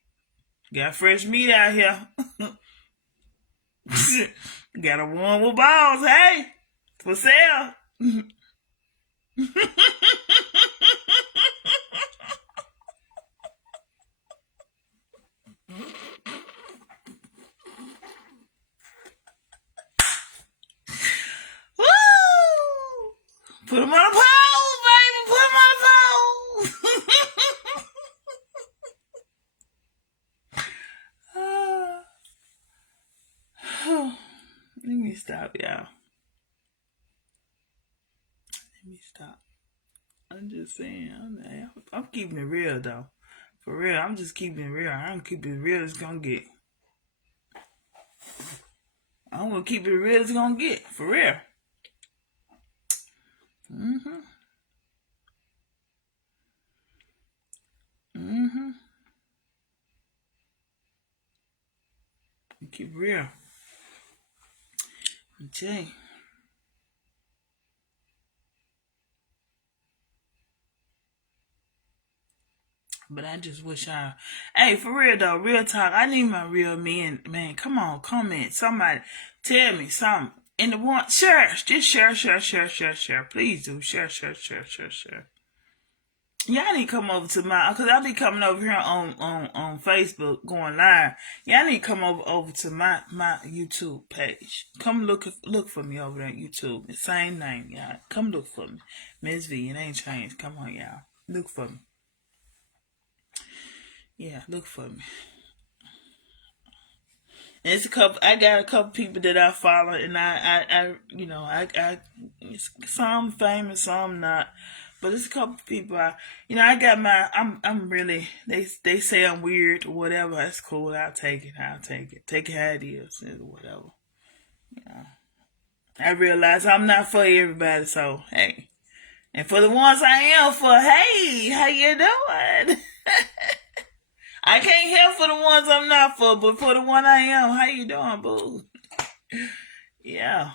Got fresh meat out here. Got a one with balls, hey. For sale. Woo! Put them on a pole, baby. Put them on a pole. Let me stop, y'all. Let me stop. I'm just saying. I'm keeping it real, though. For real, I'm just keeping it real. I'm keeping it real as it's gonna get. I'm gonna keep it real as it's gonna get. For real. Mm-hmm. Mm-hmm. Keep it real. I'm telling you. But I just wish hey, for real though, real talk. I need my real men, man. Come on, comment. Somebody tell me something. And the one, share, just share. Please do share. Y'all need to come over to cause I'll be coming over here on Facebook going live. Y'all need to come over to my YouTube page. Come look for me over there on YouTube. The same name, y'all. Come look for me. Ms.V, it ain't changed. Come on, y'all. Look for me. Yeah, look for me. And it's I got a couple people that I follow, and some famous, some not, but it's a couple people I got I'm really, they say I'm weird or whatever. That's cool. I'll take it. Take it how it is, or whatever. I realize I'm not for everybody, so hey. And for the ones I am for, hey, how you doing? I can't help for the ones I'm not for, but for the one I am, how you doing, boo? Yeah.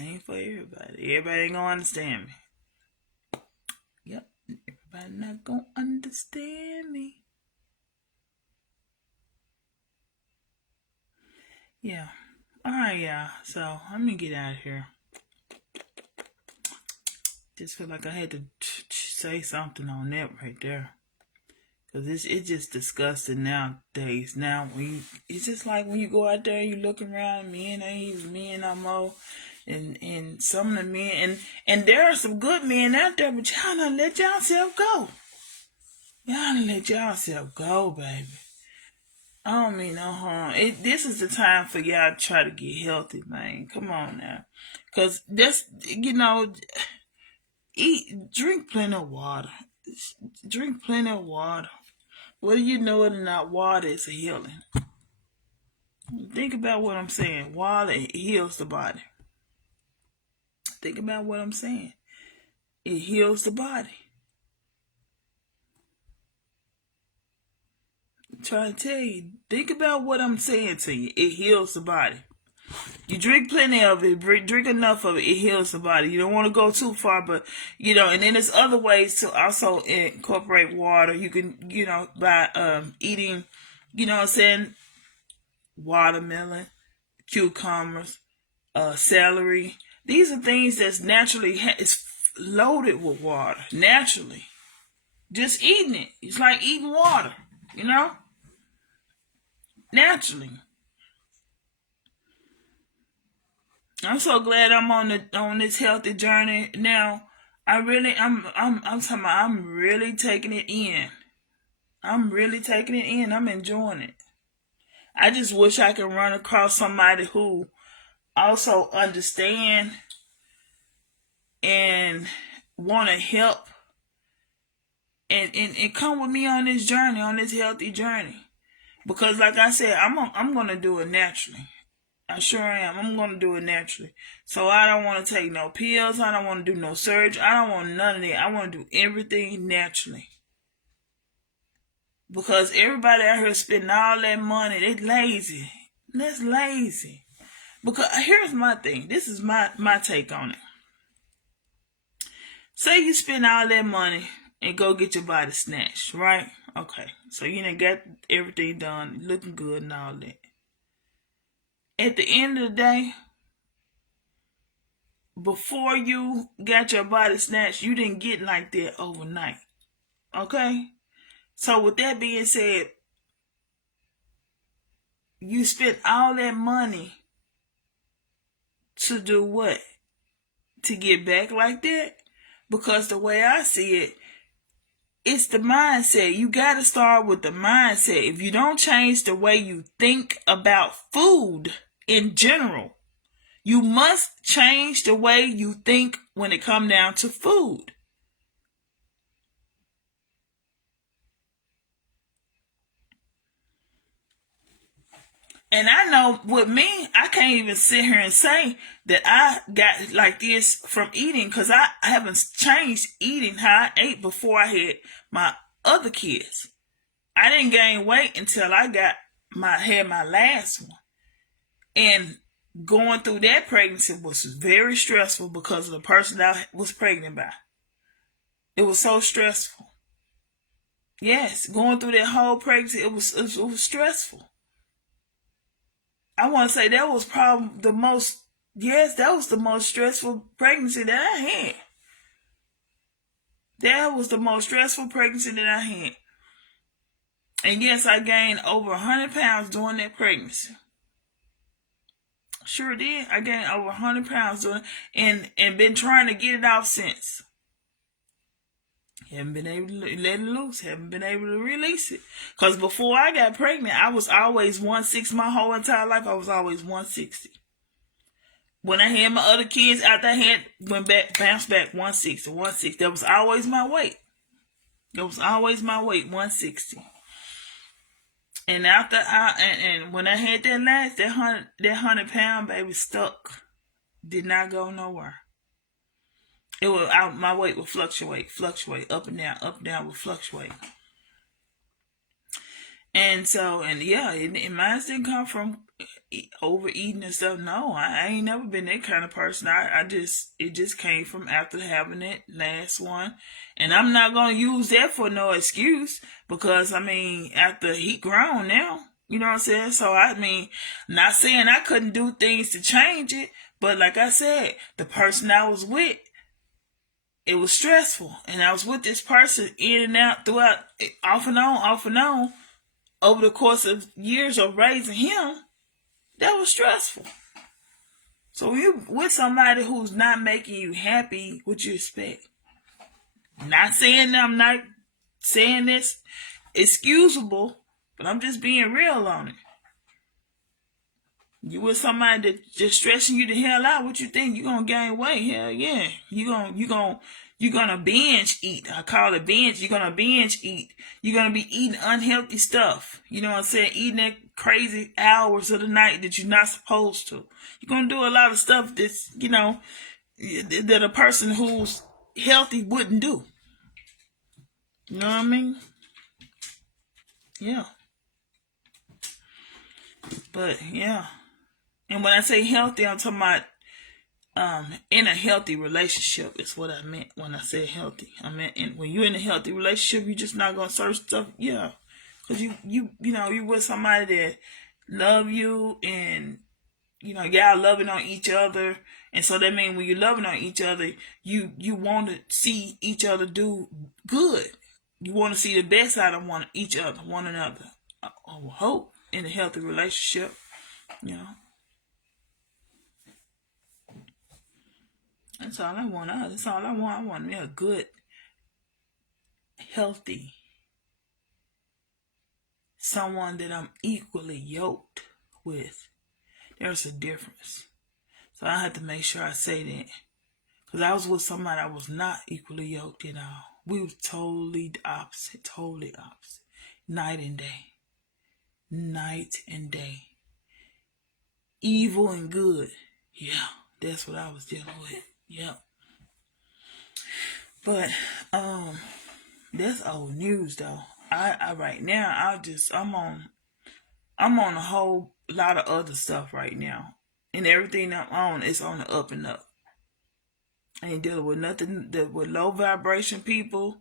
I ain't for everybody. Everybody ain't gonna understand me. Yep. Everybody not gonna understand me. Yeah. Alright, y'all. So, let me get out of here. Just feel like I had to say something on that right there. Cause it's just disgusting nowadays. Now it's just like when you go out there and you look around, men ain't even men no more. And some of the men and there are some good men out there, but y'all done let yourself go. Y'all done let yourself go, baby. I don't mean no harm. This is the time for y'all to try to get healthy, man. Come on now. Cause drink plenty of water. drink plenty of water. Whether you know it or not, water is a healing. Think about what I'm saying. Water heals the body. Think about what I'm saying. It heals the body. I'm trying to tell you. Think about what I'm saying to you. It heals the body. You drink plenty of it, drink enough of it, it heals the body. You don't want to go too far, but, and then there's other ways to also incorporate water. You can, by eating, watermelon, cucumbers, celery. These are things that's naturally, it's loaded with water, naturally. Just eating it. It's like eating water, naturally. I'm so glad I'm on this healthy journey now. I'm talking about I'm really taking it in. I'm really taking it in. I'm enjoying it. I just wish I could run across somebody who also understand and want to help and come with me on this journey, on this healthy journey. Because like I said, I'm gonna do it naturally. I sure am. I'm going to do it naturally. So I don't want to take no pills. I don't want to do no surgery. I don't want none of that. I want to do everything naturally. Because everybody out here spending all that money, they lazy. That's lazy. Because here's my thing. This is my take on it. Say you spend all that money and go get your body snatched, right? Okay. So you done got everything done, looking good and all that. At the end of the day, before you got your body snatched, you didn't get like that overnight. Okay? So with that being said, you spent all that money to do what? To get back like that? Because the way I see it, it's the mindset. You got to start with the mindset. If you don't change the way you think about food in general, you must change the way you think when it comes down to food. And I know with me, I can't even sit here and say that I got like this from eating because I haven't changed eating how I ate before I had my other kids. I didn't gain weight until I had my last one. And going through that pregnancy was very stressful because of the person I was pregnant by. It was so stressful. Yes, going through that whole pregnancy, it was stressful. I want to say that was probably the most stressful pregnancy that I had. That was the most stressful pregnancy that I had. And yes, I gained over 100 pounds during that pregnancy. Sure did. I gained over 100 pounds during and been trying to get it off since. Haven't been able to let it loose. Haven't been able to release it. Because before I got pregnant, I was always 160. My whole entire life, I was always 160. When I had my other kids, after I had bounced back 160, 160. That was always my weight. 160. And after and when I had that 100-pound baby stuck, did not go nowhere. It was my weight would fluctuate, up and down would fluctuate. And so, and mine didn't come from overeating and stuff. No, I ain't never been that kind of person. It just came from after having that last one. And I'm not going to use that for no excuse because, after he grown now, you know what I'm saying? So, not saying I couldn't do things to change it, but like I said, the person I was with, it was stressful. And I was with this person in and out throughout, off and on, over the course of years of raising him. That was stressful. So you with somebody who's not making you happy, what you expect? Not saying I'm not saying this excusable, but I'm just being real on it. You with somebody that just stressing you the hell out, what you think? You gonna gain weight? Hell yeah. You gonna You're gonna binge eat. I call it binge. You're gonna binge eat. You're gonna be eating unhealthy stuff. You know what I'm saying? Eating at crazy hours of the night that you're not supposed to. You're gonna do a lot of stuff that's, that a person who's healthy wouldn't do. You know what I mean? Yeah. But yeah. And when I say healthy, I'm talking about in a healthy relationship is what I meant when I said healthy. I meant when you're in a healthy relationship, you're just not gonna search stuff. Yeah, because you with somebody that love you, and y'all loving on each other, and so that means when you're loving on each other, you want to see each other do good. You want to see the best out of one another. I hope in a healthy relationship, you know. That's all I want. That's all I want. I want me a good, healthy, someone that I'm equally yoked with. There's a difference. So I had to make sure I say that. Because I was with somebody I was not equally yoked at all. We were totally opposite. Totally opposite. Night and day. Night and day. Evil and good. Yeah, that's what I was dealing with. Yep. But that's old news though. I right now I'm on a whole lot of other stuff right now. And everything I'm on is on the up and up. I ain't dealing with nothing that with low vibration people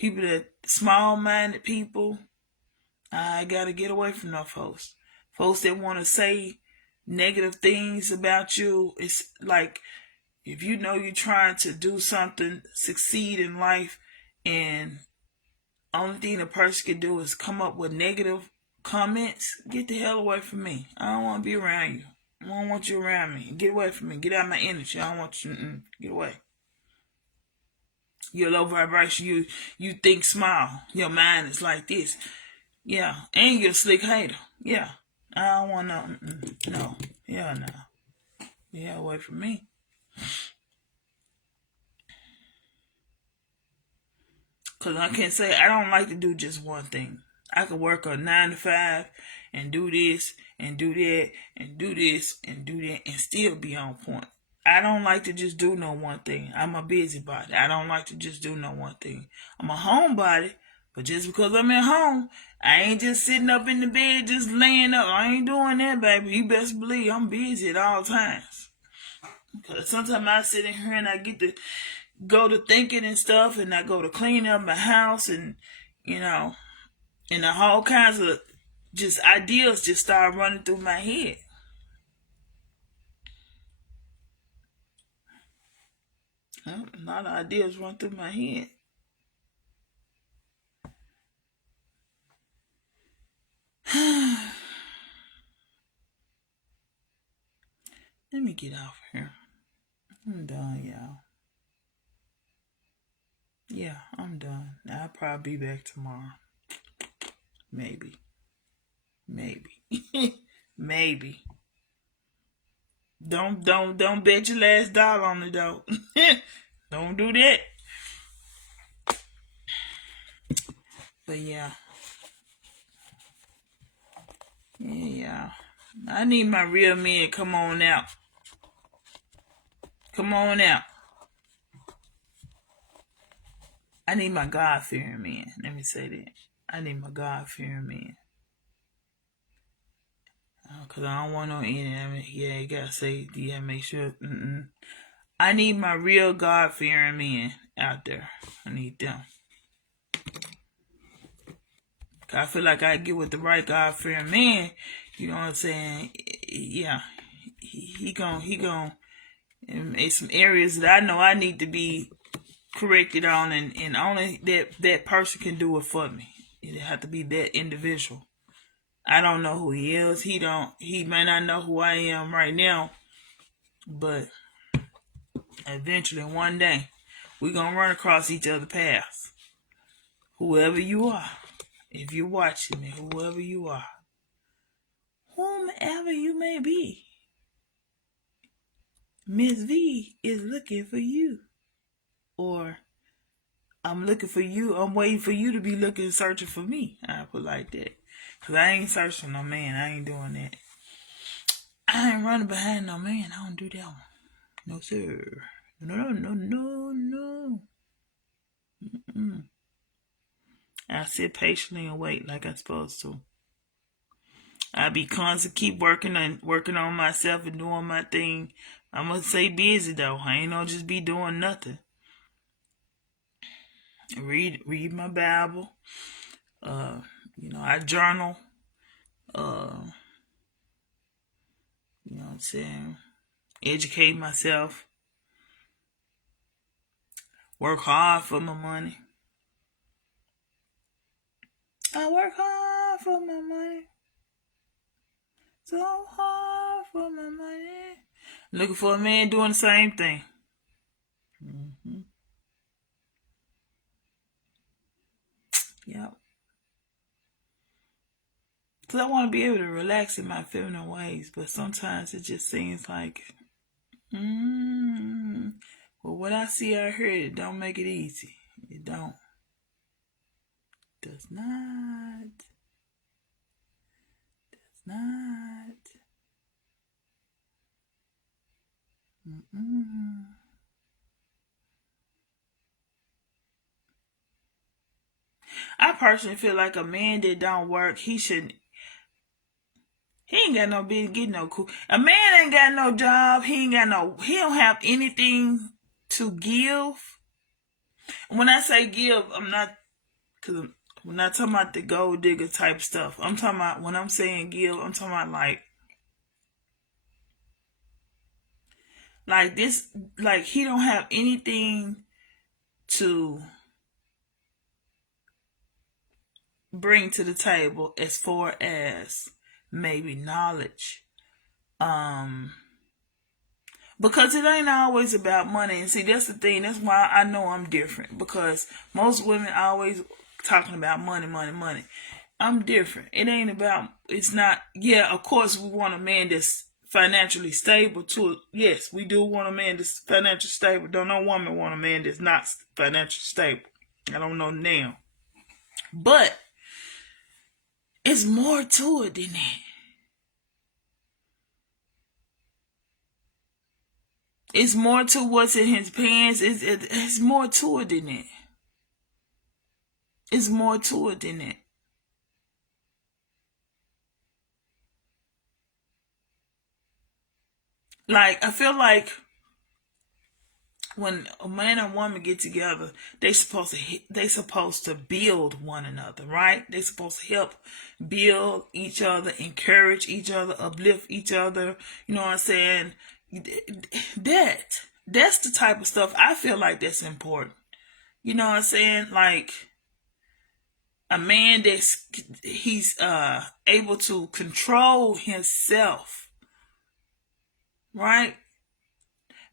that small minded people. I gotta get away from those folks. Folks that wanna say negative things about you. It's like if you know you're trying to do something, succeed in life, and only thing a person can do is come up with negative comments, get the hell away from me. I don't want to be around you. I don't want you around me. Get away from me. Get out of my energy. I don't want you. Get away. You're low vibration. You think small. Your mind is like this. Yeah. And you're a slick hater. Yeah. I don't want no. No. Yeah, no. Yeah, away from me. Because I can't say I don't like to do just one thing. I could work a 9 to 5 and do this and do that and do this and do that and still be on point. I don't like to just do no one thing. I'm a busybody. I don't like to just do no one thing. I'm a homebody, but just because I'm at home, I ain't just sitting up in the bed just laying up. I ain't doing that, baby. You best believe I'm busy at all times. Because sometimes I sit in here and I get to go to thinking and stuff, and I go to cleaning up my house, and and the whole kinds of just ideas just start running through my head. A lot of ideas run through my head. Let me get off here. I'm done, y'all. Yeah, I'm done. I'll probably be back tomorrow. Maybe. Maybe. Maybe. Don't bet your last dollar on it though. Don't do that. But yeah. Yeah. I need my real men. Come on out. Come on out. I need my God fearing men. Let me say that. I need my God fearing men. Cause I don't want no any. I mean, yeah, you gotta say, yeah, make sure. I need my real God fearing men out there. I need them. Cause I feel like I get with the right God fearing man. You know what I'm saying? Yeah, he gon' in some areas that I know I need to be corrected on, and only that person can do it for me. It have to be that individual. I don't know who he is. He may not know who I am right now, but eventually one day we're gonna run across each other's paths. Whoever you are, if you're watching me, whoever you are, whomever you may be, Ms.V is looking for you. Or I'm looking for you. I'm waiting for you to be looking, searching for me. I put like that. Cause I ain't searching no man. I ain't doing that. I ain't running behind no man. I don't do that one. No, sir. No. I sit patiently and wait like I'm supposed to. I be constant, keep working on myself and doing my thing. I'm gonna stay busy though. I ain't gonna just be doing nothing. Read my Bible. Uh, I journal. Uh, you know what I'm saying? Educate myself. Work hard for my money. I work hard for my money. So hard for my money. Looking for a man doing the same thing. Mm-hmm. Yep. Because I want to be able to relax in my feminine ways, but sometimes it just seems like, well, what I see out here, it don't make it easy. It don't. Does not. Does not. Mm-mm. I personally feel like a man that don't work, he ain't got no business getting no cool. A man ain't got no job. He don't have anything to give. When I say give, cause we're not talking about the gold digger type stuff. I'm talking about, when I'm saying give, I'm talking about like this, like he don't have anything to bring to the table as far as maybe knowledge. Because it ain't always about money. And see, that's the thing. That's why I know I'm different. Because most women always talking about money, money, money. I'm different. It ain't about, it's not, yeah, of course we want a man that's financially stable too. Yes, we do want a man that's financially stable. Don't no woman want a man that's not financially stable. I don't know now. But it's more to it than that. It's more to what's in his pants. It's more to it than that. It's more to it than that. Like, I feel like when a man and woman get together, they supposed to build one another, right? They supposed to help build each other, encourage each other, uplift each other. You know what I'm saying? That's the type of stuff I feel like that's important. You know what I'm saying? Like a man he's able to control himself, right?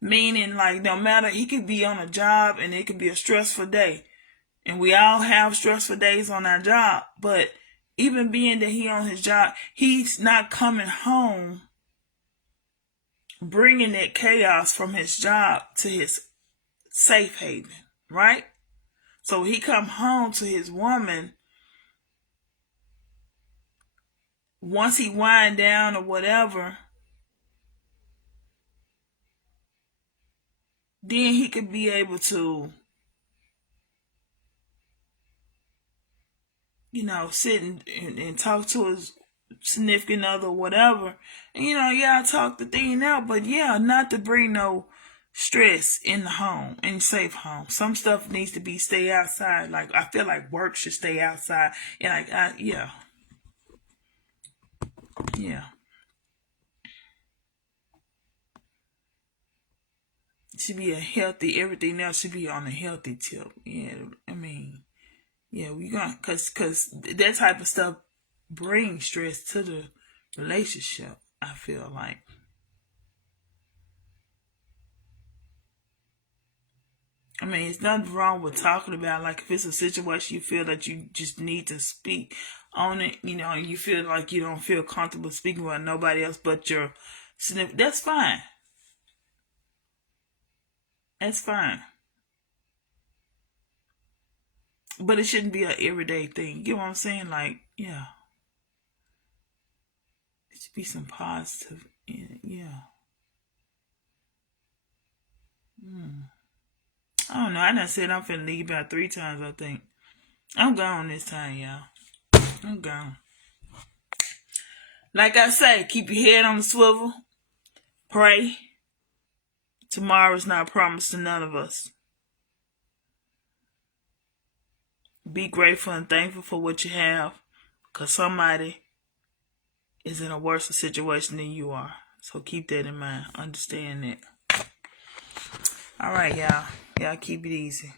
Meaning, like, no matter, he could be on a job and it could be a stressful day. And we all have stressful days on our job. But even being that he on his job, he's not coming home bringing that chaos from his job to his safe haven, right? So he come home to his woman once he wind down or whatever. Then he could be able to, sit and talk to his significant other or whatever. And, yeah, talk the thing out, but yeah, not to bring no stress in the home, in safe home. Some stuff needs to be stay outside. Like, I feel like work should stay outside. And yeah. It should be everything else should be on a healthy tip. Yeah, I mean, yeah, we gonna, cause that type of stuff brings stress to the relationship. I feel like. I mean, it's nothing wrong with talking about, like, if it's a situation you feel that you just need to speak on it, you feel like you don't feel comfortable speaking with nobody else but your significant. That's fine. That's fine. But it shouldn't be an everyday thing. You know what I'm saying? Like, yeah. It should be some positive in it. Yeah. I don't know. I done said I'm finna leave about 3 times, I think. I'm gone this time, y'all. I'm gone. Like I say, keep your head on the swivel. Pray. Tomorrow's not promised to none of us. Be grateful and thankful for what you have, because somebody is in a worse situation than you are. So keep that in mind. Understand that. All right, y'all. Y'all keep it easy.